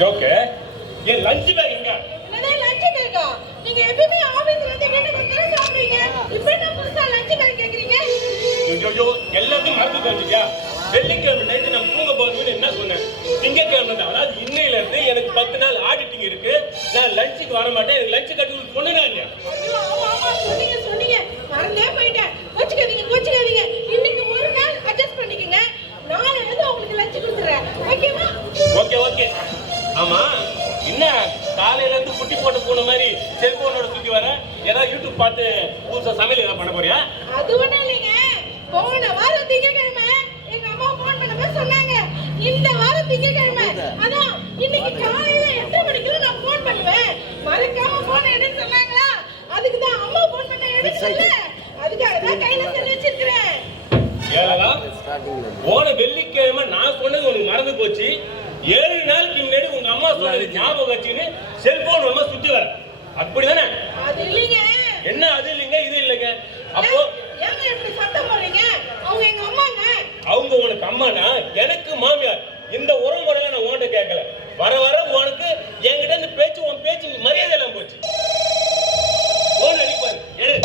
Joke என் lunch back எங்க? என்னடா lunch பேக்கா? நீங்க எப்பவுமே ஆபீஸ்ல இருந்து வீட்டுக்கு வந்து சாப்பிடுவீங்க. இப்போ என்ன புதுசா லஞ்ச் பேக் கேக்குறீங்க? ஐயோ எல்லாத்தையும் மறந்து போச்சுயா. வெள்ளிக்கிழமை நைட்டு நம்ம தூங்க போறதுன்னு என்ன சொன்னேன்? திங்கக்கிழமை தான், அதாவது இன்னையில இருந்து எனக்கு 10 நாள் ஆடிட்டிங் இருக்கு. நான் லஞ்சுக்கு வர மாட்டேன். எனக்கு லஞ்ச் கட்டி சொன்னா இல்லையா? ஐயோ ஆமா சொன்னீங்க மறந்தே போயிட்டேன். கோச்சுக்காதீங்க. இன்னைக்கு ஒரு நாள் அட்ஜஸ்ட் பண்ணிக்கங்க. நாளை வந்து உங்களுக்கு லஞ்ச் கொடுத்துறேன். ஓகேவா? ஓகே. ஆமா என்ன காலையில இருந்து குட்டி போட்டு போன மாதிரி செல்போனோட சுத்தி வர? ஏதாவது யூடியூப் பார்த்து புதுசா சமையல் ஏதாவது பண்ண போறியா? அது ஒண்ணும் இல்லைங்க. போன வாரம் திங்கக்கிழமை எங்க அம்மா போன் பண்ணவே சொன்னாங்க. இந்த வாரம் திங்கக்கிழமை அதான் இன்னைக்கு காலையில 8 மணிக்கு நான் போன் பண்ணுவேன். மறக்காம போன் எடுன்னு சொன்னாங்களா? அதுக்கு தான் அம்மா போன் பண்ண எடுக்கல. அதுக்காக தான் கையில செல் வச்சிருக்கேன். ஏலா போன வெள்ளிக்கிழமை நான் சொன்னது உனக்கு மறந்து போச்சு. 7 நாளுக்கு முன்னாடி உங்க அம்மா சொன்னது ஞாபகம் வச்சுன்னு செல்போன் ஒண்ணு சுத்தி வர. அப்படிதானே? அது இல்லைங்க. என்ன அது இல்லைங்க இது இல்லைங்க? அப்போ ஏங்க இப்படி சத்தம் போடுறீங்க? அவங்க எங்க அம்மாங்க. அவங்க உனக்கு அம்மானா எனக்கு மாமியார். இந்த உறவு முறையில நான் உன்கிட்ட கேட்கல. வர உனக்கு என்கிட்ட இருந்து பேச்சு உன் பேச்சு மரியாதை எல்லாம் போச்சு. போன் அடிப்பாரு எடு.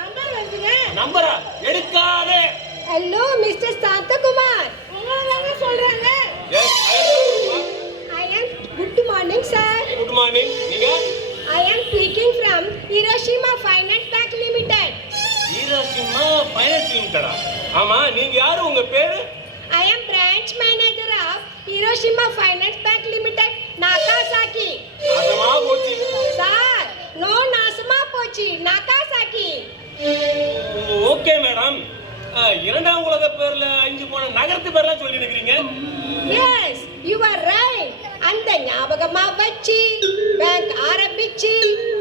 நம்பர் வருதுங்க. நம்பரா எடுக்காதே. Hello, Mr. Santakumar. உங்களதாங்க சொல்றாங்க. Yes, I am. Good morning, sir. Good morning. நீங்க? I am speaking from Hiroshima Finance Bank Limited. Hiroshima finance லிமிடெடா? ஆமா, நீங்க யாரு? உங்க பேரு? I am branch manager of Hiroshima Finance Bank Limited, Nagasaki. அதமா போச்சு. Sir, no நாசமா போச்சு, Nagasaki. Okay madam. இரண்டாம் உலக பேர்ல 5 போன நகரத்து பேர்லாம் சொல்லி இருக்கிறீங்க. Yes, you are right. அந்த ஞாபகமா வச்சு பேங்க் ஆரம்பிச்சு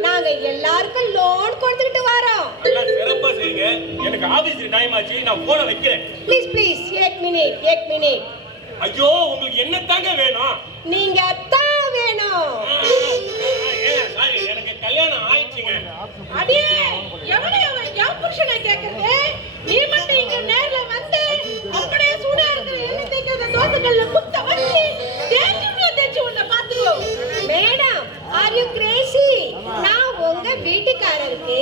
நாங்க எல்லாருக்கும் லோன் கொடுத்துட்டு வரோம். நல்லா சிறப்பா செய்யுங்க. எனக்கு ஆபீஸ் டைம் ஆச்சு. நான் போன வைக்கிறேன். Please, 1 minute. ஐயோ உங்களுக்கு என்ன தாங்க வேணும்? நீங்க தான் வேணும். சாரி, எனக்கு கல்யாணம் ஆயிடுச்சுங்க. அடே எவனே அவன் யா புருஷனை கேக்குறது? நீ மட்டும் இங்க நேர்ல வந்து அப்படியே சூடா இருக்கிற எண்ணெய் தேய்க்காத தோசைகள்ல குத்த வச்சு தேய்ச்சி உன்னை பாத்துக்கோ. Madam, are you crazy? நான் உங்க வீட்டுக்காரருக்கு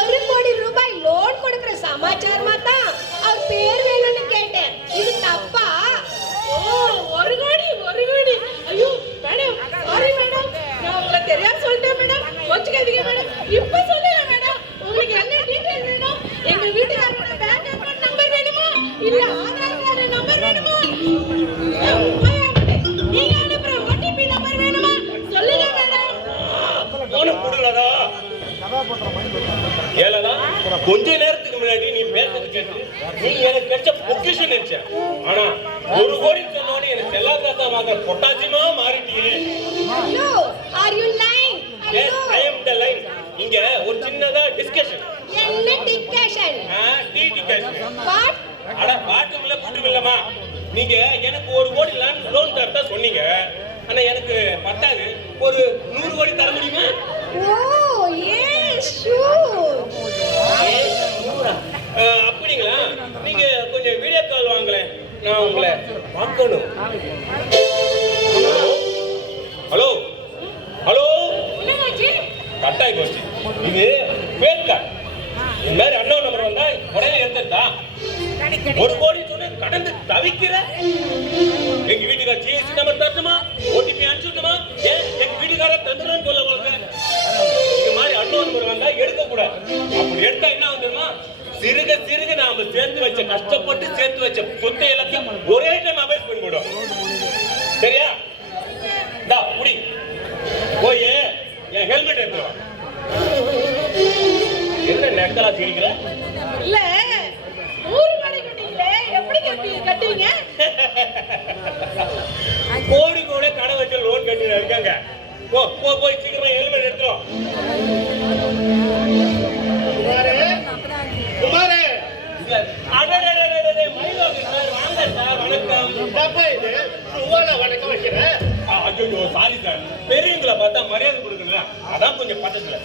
1 கோடி ரூபாய் லோன் கொடுக்கிற சமாச்சாரமா தான் அவர் பேர் வேணும்னு கேட்டேன். இது தப்பா? ஓ 1 கோடி. ஐயோ மேடம், சாரி மேடம். நான் உங்களை தெரியாம சொல்லிட்டேன் மேடம். கோச்சுக்காதீங்க மேடம். இப்ப சொல்லுங்க மேடம். உங்களுக்கு என்ன டீடைல் வேணும்? எங்க வீட்டுக்காரரோட பேங்க் அக்கவுண்ட் நம்பர் வேணுமா? இல்ல ஆதார் கார்டு நம்பர் வேணுமா? நீங்க அனுப்புற ஓடிபி நம்பர் வேணுமா? சொல்லுங்க மேடம். போன புடுங்கடா. ஏலடா, கொஞ்ச நேரத்துக்கு முன்னாடி நீ பேசுறது கேட்டு நீ எனக்கு கிடைச்ச பொக்கிஷன் நினைச்ச. ஆனா 1 கோடி சொன்னோனே எனக்கு செல்லாக்காத்தா வாங்குற பொட்டாசியமா மாறிட்டியே. Hello, are you lying? Yes, I am the line. இங்க ஒரு சின்னதா டிஸ்கஷன். என்ன டிஸ்கஷன்? டிஸ்கஷன். வாட்? அட பாட்டுமில்ல புட்டுமில்லமா. நீங்க எனக்கு 1 கோடி லோன் தரதா சொன்னீங்க. ஆனா எனக்கு பத்தாது. ஒரு 100 கோடி தர முடியுமா? Oh, yes, sure. அப்படிங்களா? நீங்க கொஞ்சம் வீடியோ கால் வாங்கலேன். நான் உங்களை பார்க்கணும். ஹலோ என்னங்க கட்டாய் போச்சு. இது ஃபேக் கால். இந்த மாதிரி அண்ணா நம்பர் வந்தா உடனே எடுத்துட்டா. 1 கோடி சொன்ன கடந்து தவிக்கிற. எங்க வீட்டுக்கார ஜிஎஸ்டி நம்பர் தரட்டுமா? ஓடிபி அனுப்பிச்சுட்டுமா? ஏன் எங்க வீட்டுக்கார தந்துடுன்னு சொல்ல உங்களுக்கு? இது மாதிரி அண்ணா நம்பர் வந்தா எடுக்க கூடாது. அப்படி எடுத்தா என்ன வந்துடுமா? சிறுக நாம கஷ்டப்பட்டு சேர்த்து வச்ச சொத்தை எல்லாத்தையும் ஒரே டைம் அபேஸ் பண்ணி போடும். சரியா? டா புடி போய் என் ஹெல்மெட் எடுத்து வா. என்ன நெக்கலா சிரிக்கிற? இல்ல 100 கோடி கட்டிங்களே, எப்படி கட்டுவீங்க? கோடி கடை வச்சு லோன் கட்டி இருக்காங்க. போய் சீக்கிரமா ஹெல்மெட் எடுத்து வா. குமாரே பெரியவங்களை பார்த்தா மரியாதை கொடுக்கல. அதான் கொஞ்சம் பக்கத்துல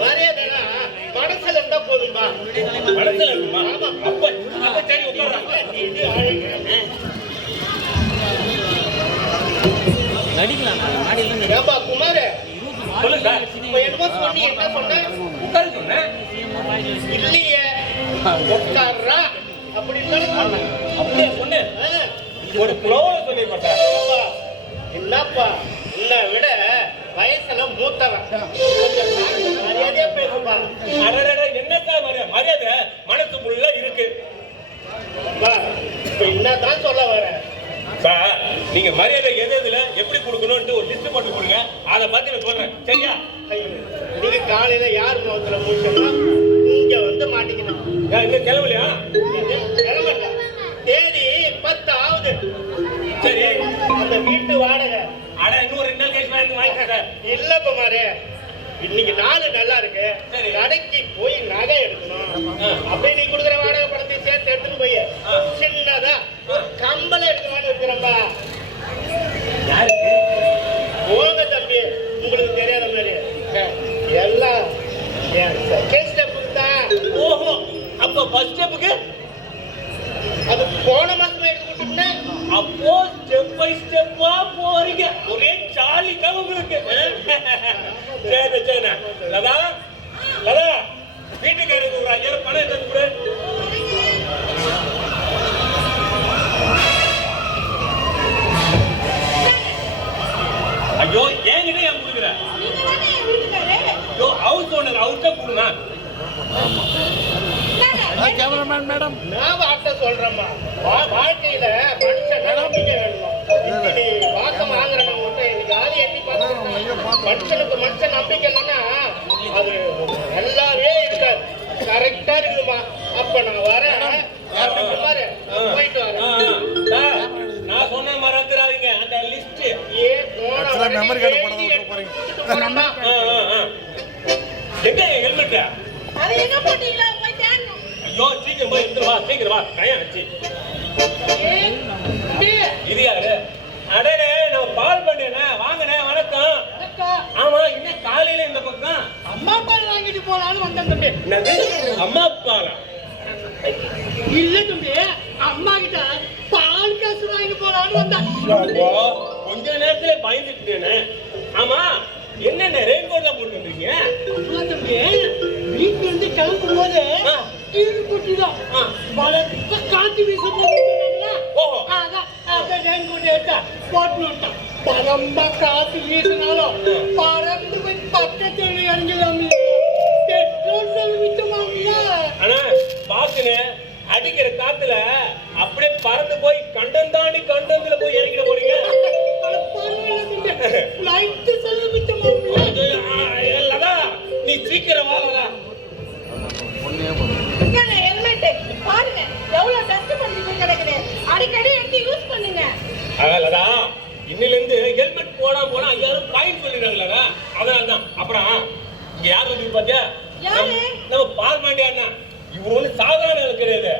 மரியாதை மனசுல இருந்தா போதுமா? மனசுல இருக்குமா? அப்ப சரி உட்கார்றாங்க. ஏம்பா குமார், சொல்லுங்க சார். இப்ப என்னமோ சொன்னி என்ன சொன்ன? உட்கார சொன்னேன். இல்லையே, உட்கார்றா அப்படின்னு தானே சொன்னேன். அப்படியே சொன்னேன். ஒரு புலவரை சொல்லியிருப்பேன் சார். ஏம்பா, என்னப்பா உன்னை விட வயசுல மூத்தவன், கொஞ்சம் மரியாதையா பேசுப்பா. அடடட, என்ன சார் மரியாதை மனசுக்குள்ள இருக்கு அப்பா, இப்ப என்னதான் சொல்ல வர? சார். நீங்க மரியாதை எது எதுல எப்படி கொடுக்கணும்னு ஒரு லிஸ்ட் போட்டு கொடுங்க. அதை பார்த்து நான் சொல்றேன். சரியா? நீங்க காலையில யார் முகத்துல முடிச்சா இங்க வந்து மாட்டிக்கணும். இன்னும் கிளம்பலையா? கிளம்பல. தேதி 10 ஆகுது. சரி. அந்த வீட்டு வாடகை அட இன்னும் 2 நாள் கழிச்சு வந்து வாங்கிக்கிறேன் சார். இல்ல குமாரே, இன்னைக்கு நாள் நல்லா இருக்கு. சரி. கடைக்கு போய் நகை எடுக்கணும். அப்படியே நீ கொடுக்குற வாடகை பணத்தை சேர்த்து எடுத்துட்டு போய் சின்னதா ஒரு கம்பளை எடுக்கலாம்னு இருக்கிறப்பா. யாருக்கு? போங்க தம்பி, உங்களுக்கு தெரியாத மாதிரி எல்லாம் என் செகண்ட் ஸ்டெப்புக்கு தான். ஓஹோ, அப்ப ஃபர்ஸ்ட் ஸ்டெப்புக்கு அது போன மாசமா எடுத்து கொடுத்துட்டேன். அப்போ ஸ்டெப் பை ஸ்டெப்பா போறீங்க. ஒரே ஜாலி தான் உங்களுக்கு. சரி சரி. லதா லதா, வீட்டுக்காரருக்கு ஒரு 5000 பணம் எடுத்து கொடு. ஐயோ, ஏங்கிட்ட ஏன் கொடுக்குற? நீங்க தானே என் வீட்டுக்காரரு. ஐயோ, ஹவுஸ் ஓனர் அவர்கிட்ட கொடுங்க. நான் வார்த்தை சொல்றேம்மா, வாழ்க்கையில மனுஷன் நம்பிக்கை வேணும். இப்படி வாக்கம் வாங்குறவங்க மட்டும் எனக்கு ஆளி எட்டி பார்த்து மனுஷனுக்கு மனுஷன் நம்பிக்கை இல்லைன்னா அது நல்லாவே இருக்காது. கரெக்டா இருக்குதுமா. அப்ப நான் வரேன். பாரு, போயிட்டு வரேன். சார், நான் சொன்ன மறந்துடாதீங்க அந்த லிஸ்ட். Memory card போறேம்மா. எங்க ஹெல்மெட்? அதை எங்க போட்டீங்களா? போய் தேடணும். ஐயோ, சீக்கிரம் போய் எடுத்துட்டு வா, சீக்கிரம் வா. கையா வச்சு இது யாரு? அடனே, நான் பால் பண்ணேனே. வாங்கண்ணே, வணக்கம். ஆமா, இன்னும் காலையில இந்த பக்கம் அம்மா பால் வாங்கிட்டு போலான்னு வந்தேன் தம்பி. என்னது? அம்மா பாலா? இல்ல தம்பி, அம்மா கிட்ட பால் காசு வாங்கிட்டு போலான்னு வந்தேன். அப்போ கொஞ்ச நேரத்துல பயந்துட்டேனே. ஆமா, என்னென்ன ரெயின்கோட்ல போட்டு வந்தீங்க? அம்மா தம்பி, வீட்டுல இருந்து கிளம்பும் போது கீழ் குட்டிதான் வளர்க்க காத்து வீச போட்டுங்களா. ஓஹோ. அதான் ரெயின் கோட் எடுத்தா போட்டு விட்டான். பரம்ப காத்து வீசினாலும் பறந்து போய் பக்கத்துல இறங்கலாம். பெட்ரோல் செலவிட்டோமாங்களா? ஆனா பாக்குனே, அடிக்கிற காத்துல அப்படியே பறந்து போய் கண்டத்துல போய் இறங்கிட போறீங்க. லைட் செலவிட்டோமாங்களா? லதா, நீ சீக்கிரம் வாழலாம். ஹெல்மெட் பாருங்க, எவ்வளவு டஸ்ட் பண்ணி போய் கிடக்குது. அடிக்கடி எடுத்து யூஸ் பண்ணுங்க. லதா, இன்னில இருந்து ஹெல்மெட் போனா 5000 பாயிண்ட் சொல்லிடுறாங்களா? அதனாலதான். அப்புறம் இங்க யார் வந்து பாத்தியா? யாரு? நம்ம பார்மாண்டியா அண்ணா. இவர் ஒண்ணு சாதாரண ஆள் கிடையாது.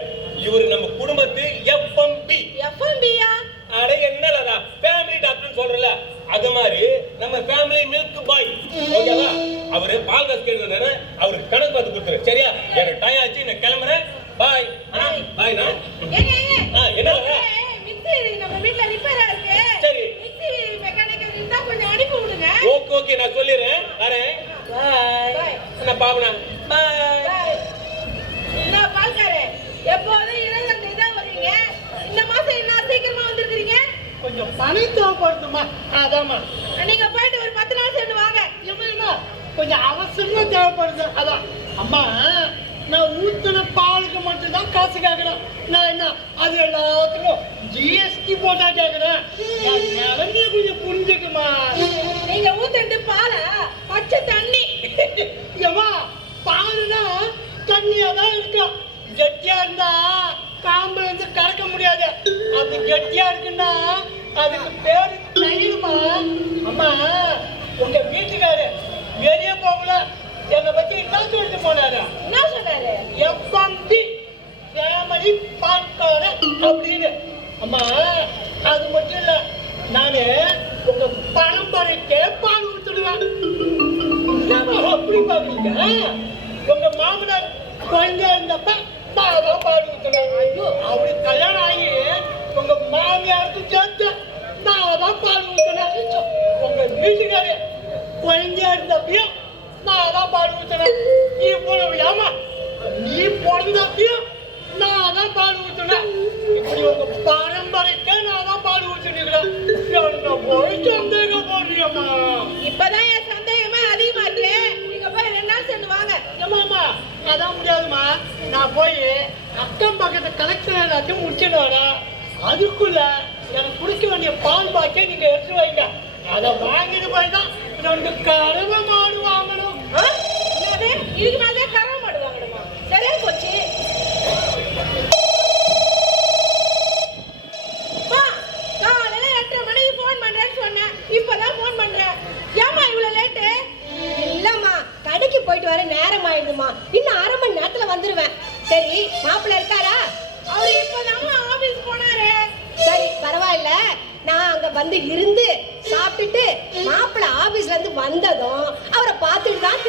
இவர் நம்ம குடும்பத்து FMB. FMBயா? அட என்ன லதா, ஃபேமிலி டாக்டர் சொல்றல, அது மாதிரி நம்ம ஃபேமிலி மில்க் பாய். ஓகேவா? அவரு பால் காசு கேட்கறாரு, அவருக்கு கணக்கு பார்த்து கொடுத்துரு. சரியா? எனக்கு டைம் ஆச்சு, நான் கிளம்புறேன். பாய். பாய். நான் என்ன லதா? மிக்ஸி நம்ம வீட்ல ரிப்பேரா இருக்கு. சரி. மிக்ஸி மெக்கானிக் இருந்தா கொஞ்சம் அனுப்பி விடுங்க. ஓகே, நான் சொல்லிடுறேன். வரேன். பாய். நான் பாவனா. பாய். பாய். என்ன பால்காரே, எப்போதும் 22 தான் வருவீங்க. இந்த மாசம் என்ன சீக்கிரமா வந்திருக்கீங்க? கொஞ்சம் பணம் தேவைப்படுதுமா. அதாம்மா. நீங்க போயிட்டு ஒரு 10 நாள் சேர்ந்து வாங்க. இல்லைம்மா, கொஞ்சம் அவசரமா தேவைப்படுது. அதான் அம்மா, நான் ஊத்துன பாலுக்கு மட்டும்தான் காசு கேட்கறேன். நான் என்ன அது எல்லாத்துக்கும் GST போட்டா கேட்கறேன். நிலைமைய கொஞ்சம் புரிஞ்சுக்குமா. நீங்க ஊத்துட்டு பாலை பச்சை தண்ணி. ஏம்மா, பாலுனா தண்ணியா தான் இருக்கும். கெட்டியா இருந்தா காம்புல இருந்து கறக்க முடியாது. அது கெட்டியா இருக்குன்னா அதுக்கு பேரு தயிர்மா. அம்மா, உங்க வீட்டுக்காரு வெளியே போகல, என்னை பத்தி என்ன சொல்லிட்டு போனாரு? என்ன சொன்னாரு? FMB ஃபேமிலி பால்காரர் அப்படின்னு. அம்மா, அது மட்டும் இல்ல, நானு உங்க பரம்பரைக்கே பால் ஊத்துடுவேன். அப்படி பாக்குறீங்க? உங்க மாமனார் குழந்தை இருந்தப்ப நான் பால் ஊத்துனேன். அப்படி கல்யாணம் ஆகி உங்க மாமியாருக்கு சேர்த்து நான் தான் பால் ஊத்துனேன். குழந்தையா இருந்தப்பையும் நான் தான் பால் ஊத்துனேன். இவ்வளவு ஏமா நீ பிறந்தப்பையும் நான் தான் பால் ஊத்துனேன். இப்படி உங்க பரம்பரைக்கே நான் தான் பால் ஊத்துனீங்களேன். என்ன போய் சந்தேகம் போடுறியம்மா? இப்பதான் என் சந்தேகமே அதிகமா இருக்கு. நீங்க போய் 2 நாள் சென்று வாங்க. ஏமாமா அதான் முடியாதுமா. நான் போய் அக்கம் பக்கத்து கலெக்ஷன் எல்லாத்தையும் முடிச்சுட்டு வரேன். அதுக்குள்ள எனக்கு குடிக்க வேண்டிய பால் பாக்கே நீங்க எடுத்து வைங்க. அதை வாங்கிட்டு போய் தான் 2 கறவை மாடு வாங்கணும். என்னது இதுக்கு மேலே கறவை மாடு வாங்கணுமா? சரியா போச்சு. காலையில 8:30 மணிக்கு போன் பண்றேன்னு சொன்னேன். இப்பதான் போன் பண்றேன். ஏமா இவ்வளவு லேட்டு? இல்லம்மா கடைக்கு போயிட்டு வர நேரம் ஆயிடுமா. இன்னும் 1/2 மணி நேரத்துல வந்துருவேன். சரி மாப்பிள்ள இருக்காரா? அவரு இப்பதான் ஆபீஸ் போனாரு. சரி பரவாயில்ல. நான் அங்க வந்து இருந்து சாப்பிட்டுட்டு மாப்பிள்ள ஆபீஸ்ல இருந்து வந்ததும் அவரை பார்த்துட்டு தான்